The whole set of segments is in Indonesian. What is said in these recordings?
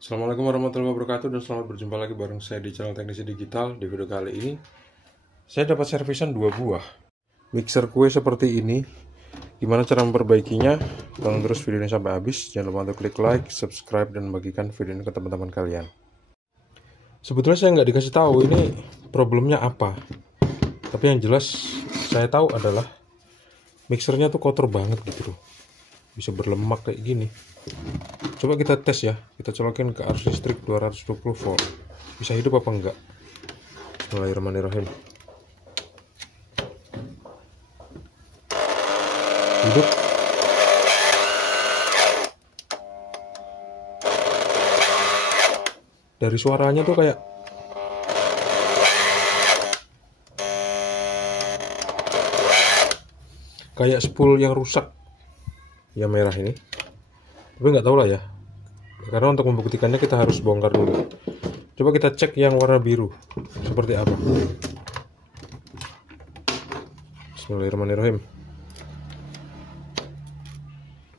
Assalamualaikum warahmatullahi wabarakatuh dan selamat berjumpa lagi bareng saya di channel Teknisi Digital. Di video kali ini saya dapat servisan 2 buah mixer kue seperti ini. Gimana cara memperbaikinya? Tonton terus video ini sampai habis. Jangan lupa untuk klik like, subscribe, dan bagikan video ini ke teman-teman kalian. Sebetulnya saya nggak dikasih tahu ini problemnya apa, tapi yang jelas saya tahu adalah mixernya tuh kotor banget gitu loh, bisa berlemak kayak gini. Coba kita tes ya, kita colokin ke arus listrik 220 volt. Bisa hidup apa enggak? Bismillahirrahmanirrahim. Hidup. Dari suaranya tuh kayak spool yang rusak, yang merah ini. Tapi nggak tahu lah ya, karena untuk membuktikannya kita harus bongkar dulu. Coba kita cek yang warna biru seperti apa. Bismillahirrahmanirrahim.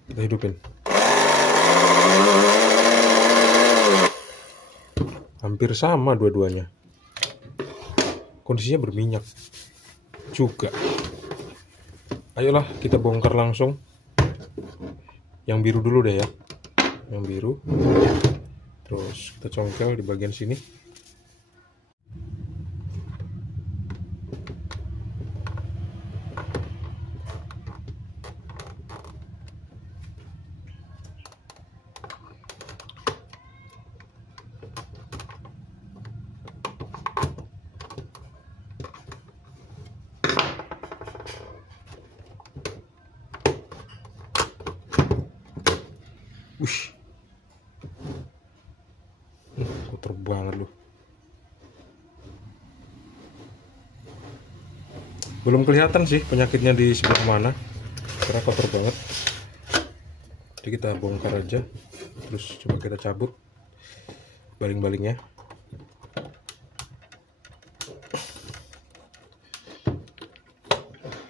Kita hidupin. Hampir sama dua-duanya, kondisinya berminyak juga. Ayolah kita bongkar langsung. Yang biru dulu deh ya, yang biru. Terus kita congkel di bagian sini. Wih, kotor banget loh. Belum kelihatan sih penyakitnya di sebelah mana, karena kotor banget. Jadi kita bongkar aja. Terus coba kita cabut baling-balingnya.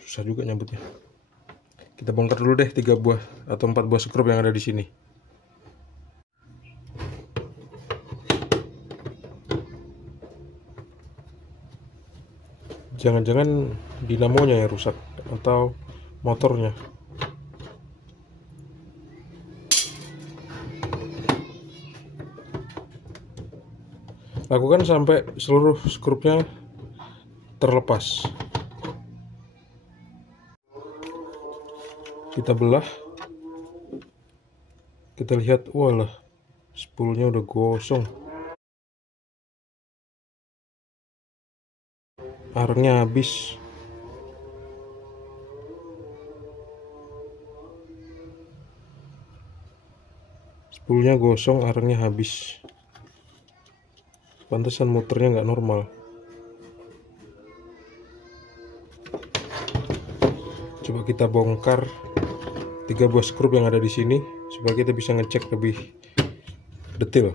Susah juga nyambutnya. Kita bongkar dulu deh 3 buah atau 4 buah skrup yang ada di sini. Jangan-jangan dinamonya yang rusak atau motornya. Lakukan sampai seluruh skrupnya terlepas. Kita belah. Kita lihat, walah, spoolnya udah gosong. Arangnya habis. Spoolnya gosong, arangnya habis. Pantesan muternya nggak normal. Coba kita bongkar 3 buah skrup yang ada di sini supaya kita bisa ngecek lebih detail.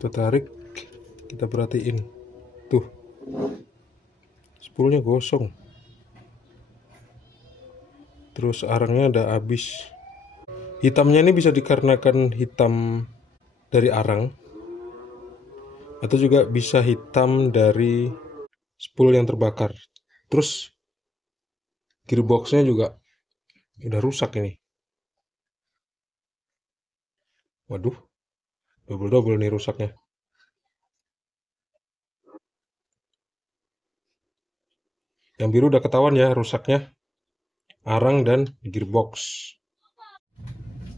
Kita tarik, kita perhatiin, tuh spoolnya gosong, terus arangnya udah habis. Hitamnya ini bisa dikarenakan hitam dari arang, atau juga bisa hitam dari spool yang terbakar. Terus gearboxnya juga udah rusak ini. Waduh, double-double nih rusaknya. Yang biru udah ketahuan ya rusaknya, arang dan gearbox.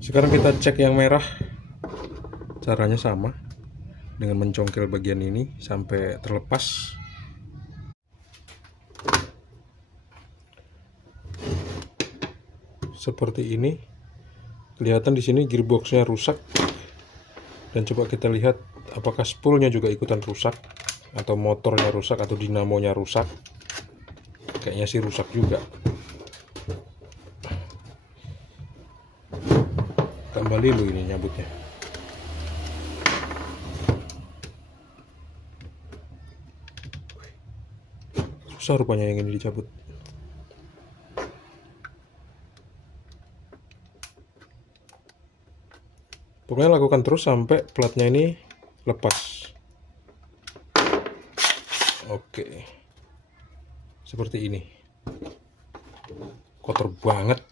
Sekarang kita cek yang merah. Caranya sama, dengan mencongkel bagian ini sampai terlepas. Seperti ini. Kelihatan di sini gearboxnya rusak. Dan coba kita lihat apakah spoolnya juga ikutan rusak, atau motornya rusak, atau dinamonya rusak. Kayaknya sih rusak juga. Kembali lu ini nyabutnya. Susah rupanya yang ini dicabut. Pokoknya lakukan terus sampai platnya ini lepas. Oke. Seperti ini. Kotor banget.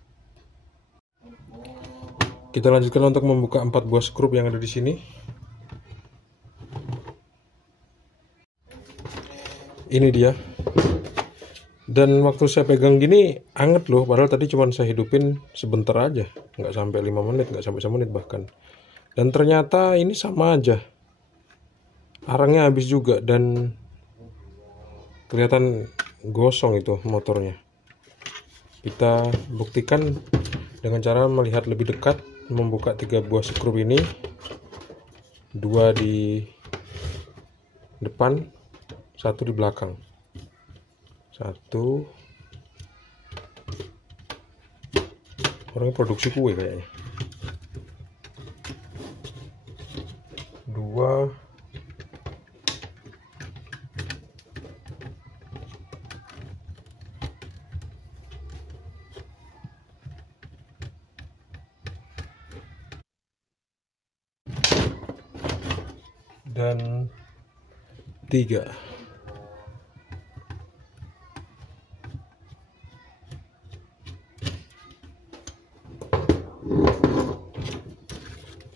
Kita lanjutkan untuk membuka 4 buah skrup yang ada di sini. Ini dia. Dan waktu saya pegang gini anget loh, padahal tadi cuma saya hidupin sebentar aja, nggak sampai 5 menit, nggak sampai 1 menit bahkan. Dan ternyata ini sama aja, arangnya habis juga dan kelihatan gosong itu motornya. Kita buktikan dengan cara melihat lebih dekat, membuka 3 buah skrup ini, 2 di depan, 1 di belakang. 1. Orangnya produksi kue kayaknya. 2. Dan 3.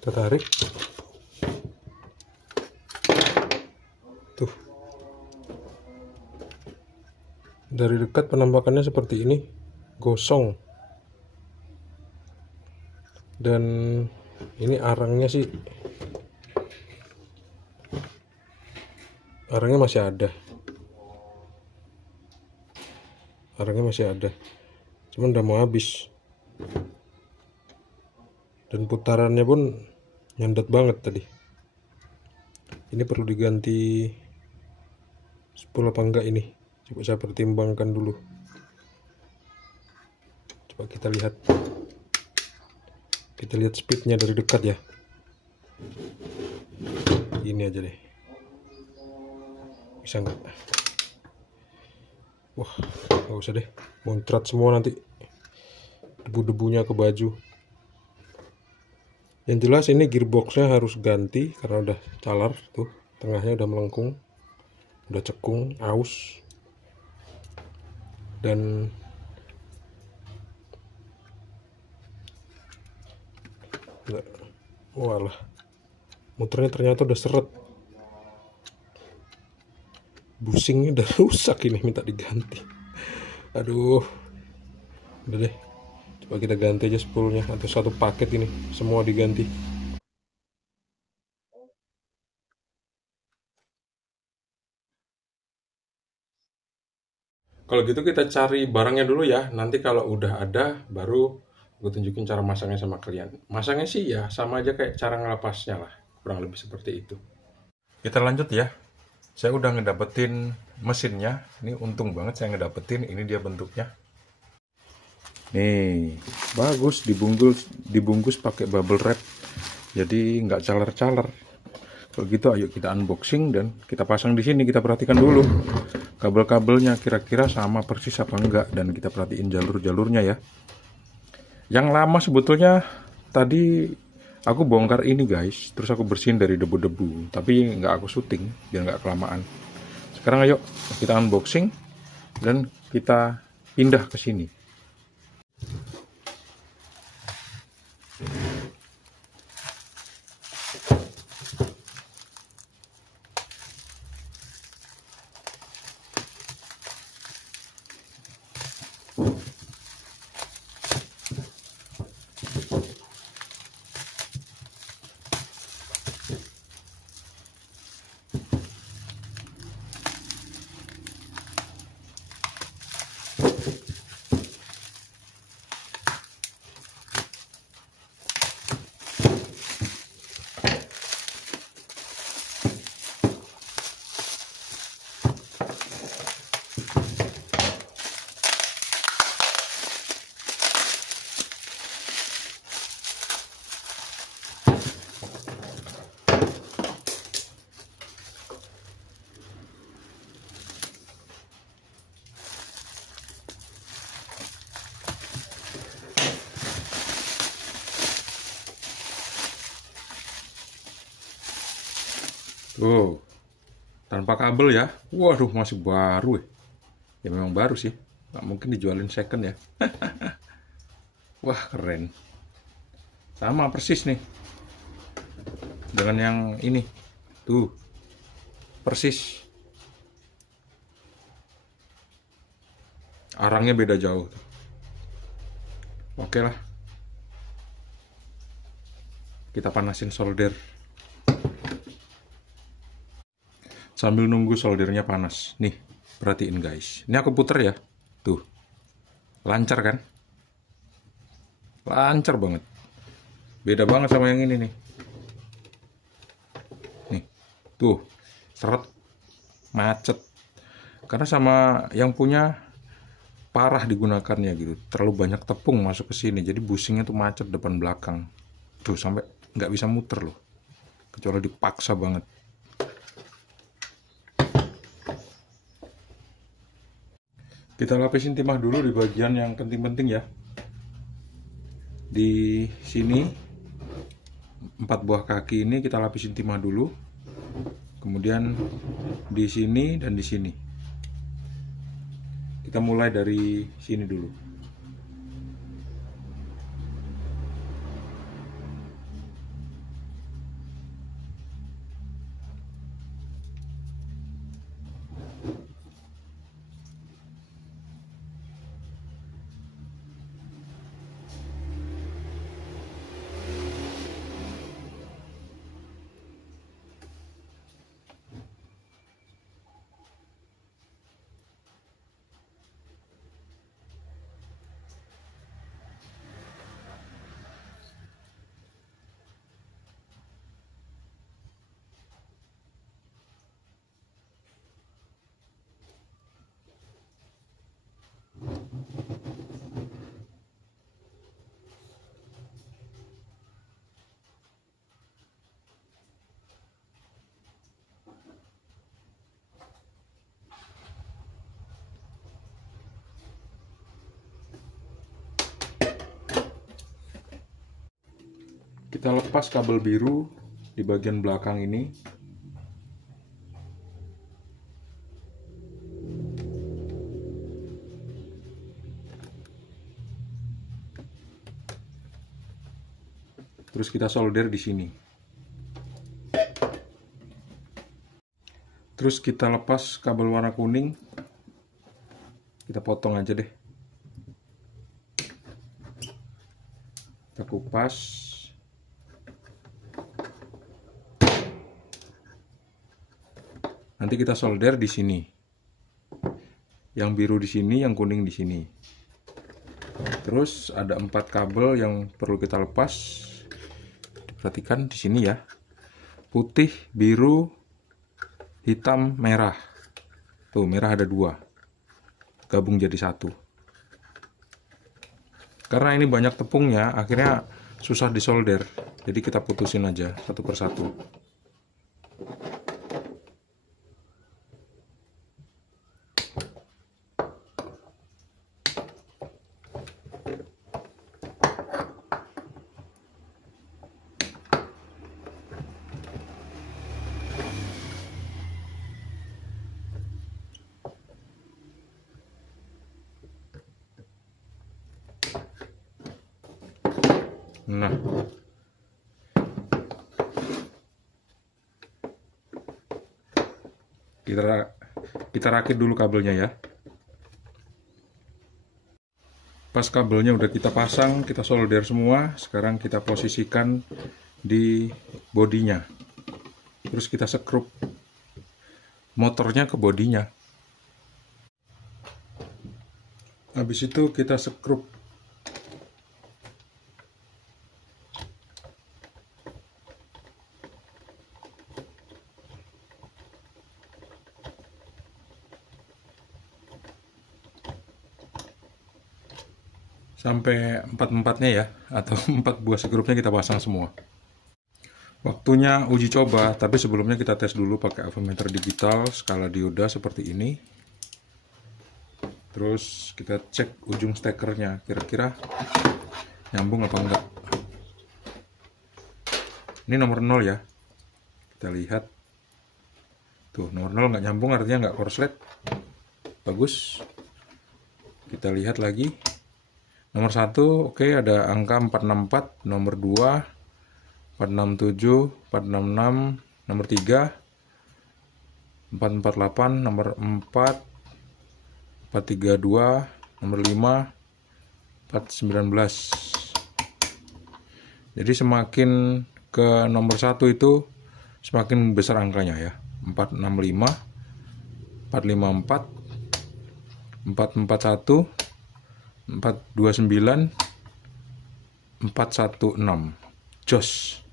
Kita tarik. Tuh. Dari dekat penampakannya seperti ini, gosong. Dan ini arangnya sih, arangnya masih ada. Arangnya masih ada. Cuman udah mau habis. Dan putarannya pun nyandet banget tadi. Ini perlu diganti spool apa enggak ini? Coba saya pertimbangkan dulu. Coba kita lihat. Kita lihat speednya dari dekat ya. Ini aja deh. Bisa nggak? Wah, nggak usah deh. Muncrat semua nanti. Debu-debunya ke baju. Yang jelas ini gearboxnya harus ganti karena udah calar tuh, tengahnya udah melengkung, udah cekung, aus. Dan walah, muternya ternyata udah seret. Busingnya udah rusak, ini minta diganti. Aduh, udah deh. Coba kita ganti aja spoolnya, atau satu paket ini semua diganti. Kalau gitu kita cari barangnya dulu ya. Nanti kalau udah ada baru gue tunjukin cara masangnya sama kalian. Masangnya sih ya sama aja kayak cara ngelepasnya lah, kurang lebih seperti itu. Kita lanjut ya. Saya udah ngedapetin mesinnya. Ini untung banget saya ngedapetin. Ini dia bentuknya. Nih, bagus, dibungkus pakai bubble wrap. Jadi nggak calar-calar. Kalau gitu ayo kita unboxing dan kita pasang di sini. Kita perhatikan dulu kabel-kabelnya kira-kira sama persis apa enggak, dan kita perhatiin jalur-jalurnya ya. Yang lama sebetulnya tadi aku bongkar ini guys, terus aku bersihin dari debu-debu, tapi nggak aku syuting biar nggak kelamaan. Sekarang ayo kita unboxing dan kita pindah ke sini. Tuh, tanpa kabel ya. Waduh, masih baru ya. Ya memang baru sih. Nggak mungkin dijualin second ya. Wah, keren. Sama persis nih dengan yang ini. Tuh, persis. Arangnya beda jauh. Oke lah. Kita panasin solder. Sambil nunggu soldernya panas. Nih, perhatiin guys. Ini aku puter ya. Tuh. Lancar kan? Lancar banget. Beda banget sama yang ini nih. Nih. Tuh. Seret. Macet. Karena sama yang punya parah digunakannya gitu. Terlalu banyak tepung masuk ke sini. Jadi busingnya tuh macet depan belakang. Tuh, sampai nggak bisa muter loh. Kecuali dipaksa banget. Kita lapisin timah dulu di bagian yang penting-penting ya. Di sini 4 buah kaki ini kita lapisin timah dulu. Kemudian di sini dan di sini. Kita mulai dari sini dulu. Kita lepas kabel biru di bagian belakang ini. Terus kita solder di sini. Terus kita lepas kabel warna kuning. Kita potong aja deh. Kita kupas. Nanti kita solder di sini. Yang biru di sini, yang kuning di sini. Terus ada 4 kabel yang perlu kita lepas. Perhatikan di sini ya. Putih, biru, hitam, merah. Tuh, merah ada 2. Gabung jadi 1. Karena ini banyak tepungnya, akhirnya susah disolder. Jadi kita putusin aja satu persatu. Nah, kita rakit dulu kabelnya ya. Pas kabelnya udah kita pasang, kita solder semua. Sekarang kita posisikan di bodinya. Terus kita sekrup motornya ke bodinya. Habis itu kita sekrup sampai 4-4-nya ya, atau 4 buah sekrupnya kita pasang semua. Waktunya uji coba, tapi sebelumnya kita tes dulu pakai avometer digital skala dioda seperti ini. Terus kita cek ujung stekernya, kira-kira nyambung apa enggak. Ini nomor 0 ya. Kita lihat. Tuh, nomor 0 nggak nyambung, artinya nggak korslet. Bagus. Kita lihat lagi. Nomor 1, oke, ada angka 464. Nomor 2, 467, 466. Nomor 3, 448. Nomor 4, 432. Nomor 5, 419. Jadi semakin ke nomor 1 itu semakin besar angkanya ya. 465, 454, 441, 429, 416. Jos.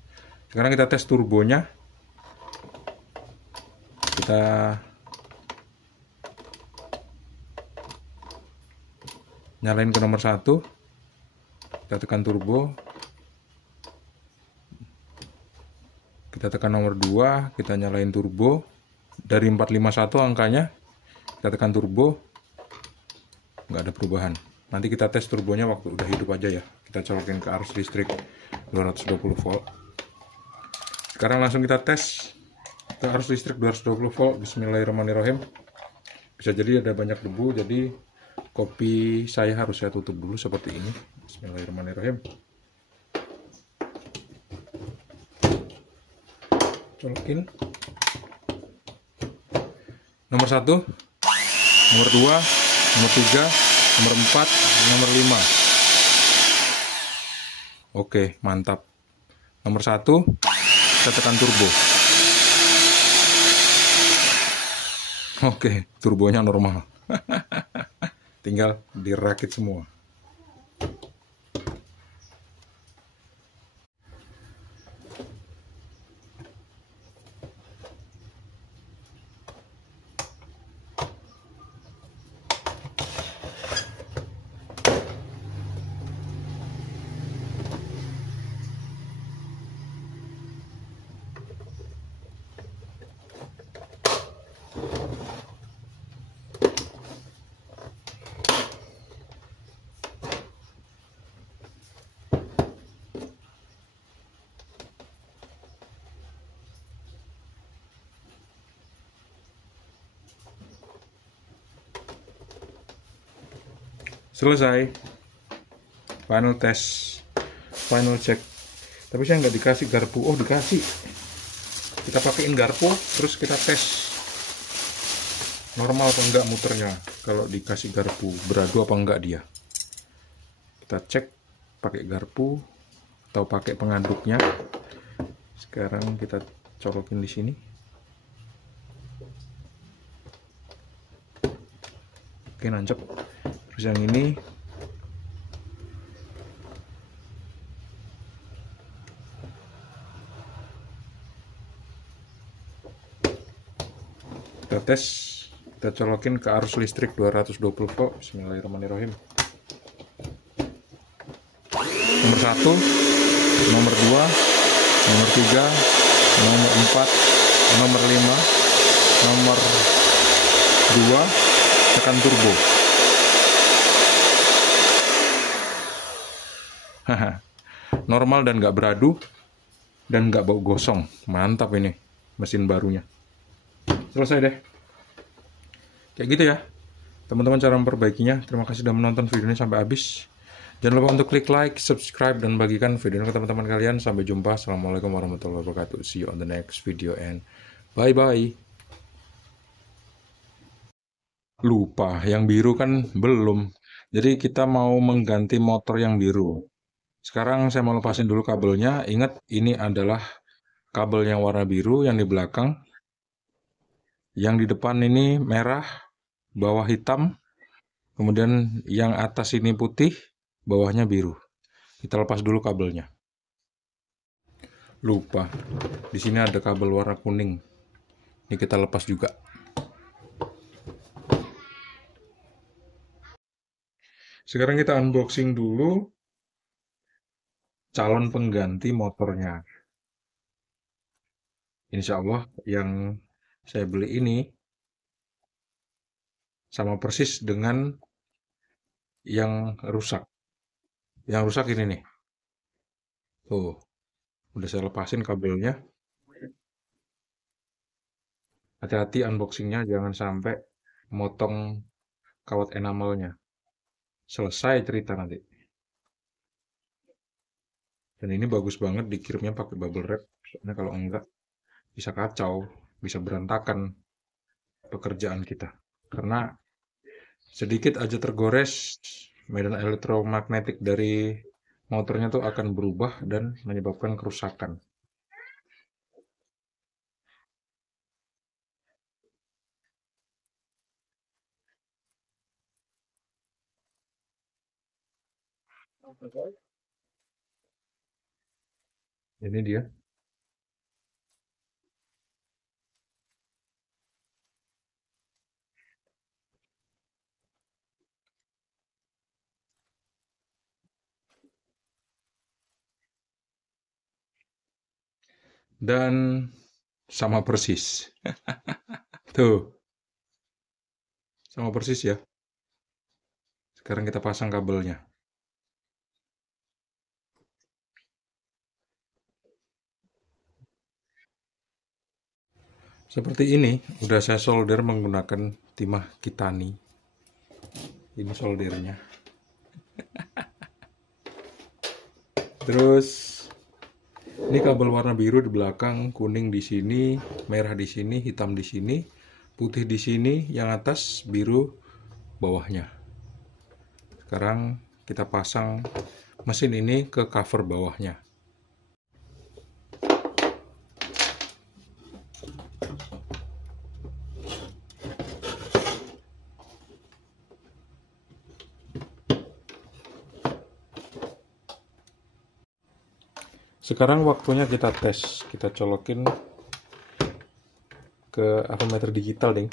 Sekarang kita tes turbonya. Kita nyalain ke nomor 1. Kita tekan turbo. Kita tekan nomor 2, kita nyalain turbo. Dari 451 angkanya, kita tekan turbo. Nggak ada perubahan. Nanti kita tes turbonya waktu udah hidup aja ya. Kita colokin ke arus listrik 220 volt. Sekarang langsung kita tes ke arus listrik 220 volt. Bismillahirrahmanirrahim. Bisa jadi ada banyak debu, jadi kopi saya harus saya tutup dulu seperti ini. Bismillahirrahmanirrahim. Colokin nomor 1, nomor 2, nomor 3, nomor 4, nomor 5. Oke, mantap. Nomor 1, kita tekan turbo. Oke, turbonya normal. Tinggal dirakit semua. Selesai. Final test, final check. Tapi saya nggak dikasih garpu. Oh, dikasih. Kita pakaiin garpu, terus kita tes normal apa enggak muternya. Kalau dikasih garpu, beradu apa enggak dia. Kita cek pakai garpu atau pakai pengaduknya. Sekarang kita colokin di sini. Oke, nancep. Terus yang ini kita tes, kita colokin ke arus listrik 220 volt. Bismillahirrahmanirrahim. Nomor 1, nomor 2, nomor 3, nomor 4, nomor 5, nomor 2, tekan turbo. Normal dan nggak beradu dan nggak bau gosong. Mantap ini mesin barunya. Selesai deh. Kayak gitu ya teman-teman cara memperbaikinya. Terima kasih sudah menonton video ini sampai habis. Jangan lupa untuk klik like, subscribe, dan bagikan video ini ke teman-teman kalian. Sampai jumpa. Assalamualaikum warahmatullahi wabarakatuh. See you on the next video and bye-bye. Lupa, yang biru kan belum. Jadi kita mau mengganti motor yang biru. Sekarang saya mau lepasin dulu kabelnya. Ingat, ini adalah kabel yang warna biru yang di belakang. Yang di depan ini merah, bawah hitam. Kemudian yang atas ini putih, bawahnya biru. Kita lepas dulu kabelnya. Lupa, di sini ada kabel warna kuning. Ini kita lepas juga. Sekarang kita unboxing dulu calon pengganti motornya. Insya Allah yang saya beli ini sama persis dengan yang rusak. Yang rusak ini nih. Tuh, udah saya lepasin kabelnya. Hati-hati unboxingnya, jangan sampai motong kawat enamelnya. Selesai cerita nanti. Dan ini bagus banget dikirimnya pakai bubble wrap. Soalnya kalau enggak bisa kacau, bisa berantakan pekerjaan kita. Karena sedikit aja tergores, medan elektromagnetik dari motornya tuh akan berubah dan menyebabkan kerusakan. Ini dia. Dan sama persis. Tuh, sama persis ya. Sekarang kita pasang kabelnya. Seperti ini, udah saya solder menggunakan timah Kitani. Ini soldernya. Terus ini kabel warna biru di belakang, kuning di sini, merah di sini, hitam di sini, putih di sini, yang atas biru bawahnya. Sekarang kita pasang mesin ini ke cover bawahnya. Sekarang waktunya kita tes. Kita colokin ke avometer digital, ding.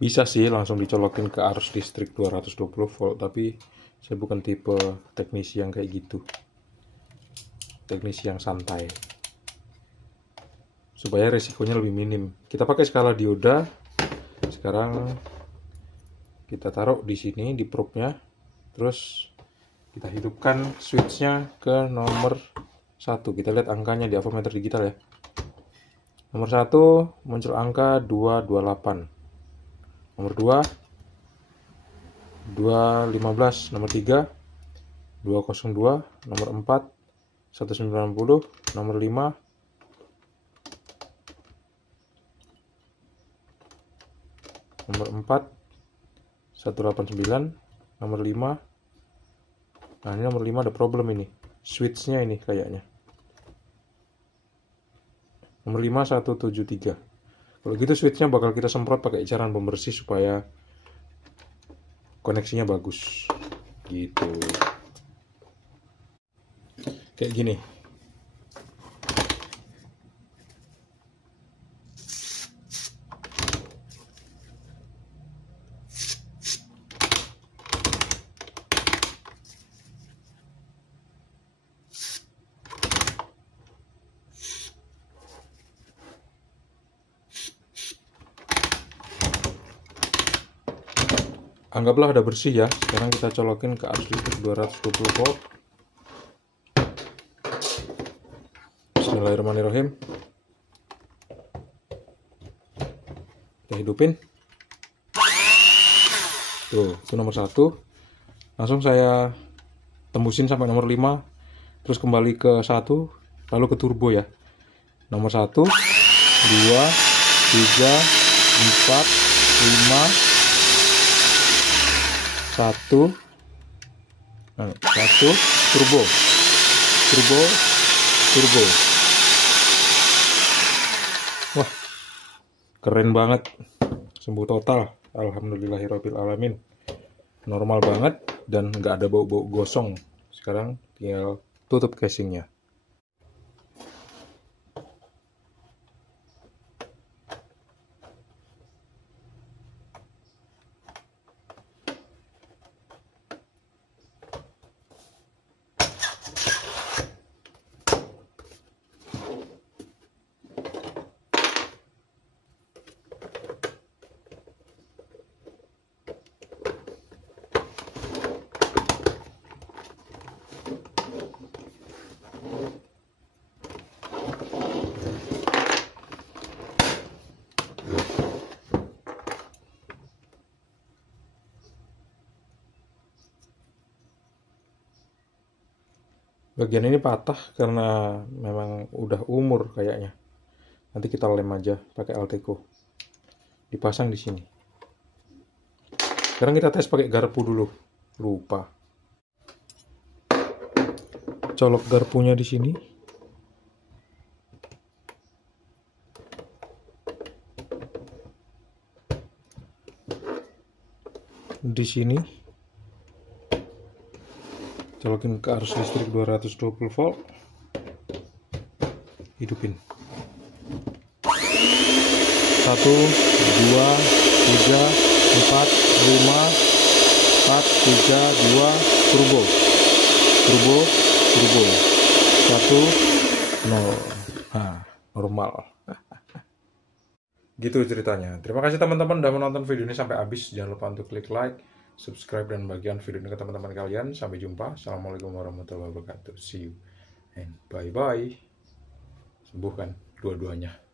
Bisa sih langsung dicolokin ke arus listrik 220 volt, tapi saya bukan tipe teknisi yang kayak gitu. Teknisi yang santai. Supaya resikonya lebih minim. Kita pakai skala dioda. Sekarang kita taruh di sini di probe-nya. Terus kita hidupkan switch-nya ke nomor 1. Kita lihat angkanya di avometer digital ya. Nomor 1 muncul angka 228. Nomor 2 215. Nomor 3 202. Nomor 4 190. Nomor 5 nomor 4 189. Nomor 5. Nah, ini nomor 5 ada problem ini. Switch-nya ini kayaknya. Nomor 5 173. Kalau gitu switch-nya bakal kita semprot pakai cairan pembersih supaya koneksinya bagus. Gitu. Kayak gini. Anggaplah udah bersih ya. Sekarang kita colokin ke arus listrik 220 volt. Bismillahirrahmanirrahim. Kita hidupin. Tuh, itu nomor 1. Langsung saya tembusin sampai nomor 5. Terus kembali ke 1. Lalu ke turbo ya. Nomor 1, 2, 3, 4, 5, 1, turbo, turbo. Wah, keren banget, sembuh total, alhamdulillahirabbil alamin. Normal banget dan nggak ada bau-bau gosong. Sekarang tinggal tutup casingnya. Bagian ini patah karena memang udah umur kayaknya. Nanti kita lem aja pakai Alteco. Dipasang di sini. Sekarang kita tes pakai garpu dulu. Lupa. Colok garpunya di sini. Di sini. Colokin ke arus listrik 220 volt. Hidupin. 1, 2, 3, 4, 5, 4, 3, 2, turbo. Turbo, turbo. 1, 0. Nah, normal. Gitu ceritanya. Terima kasih teman-teman udah menonton video ini sampai habis. Jangan lupa untuk klik like, subscribe, dan bagian video ini ke teman-teman kalian. Sampai jumpa. Assalamualaikum warahmatullahi wabarakatuh. See you and bye-bye. Sembuhkan dua-duanya.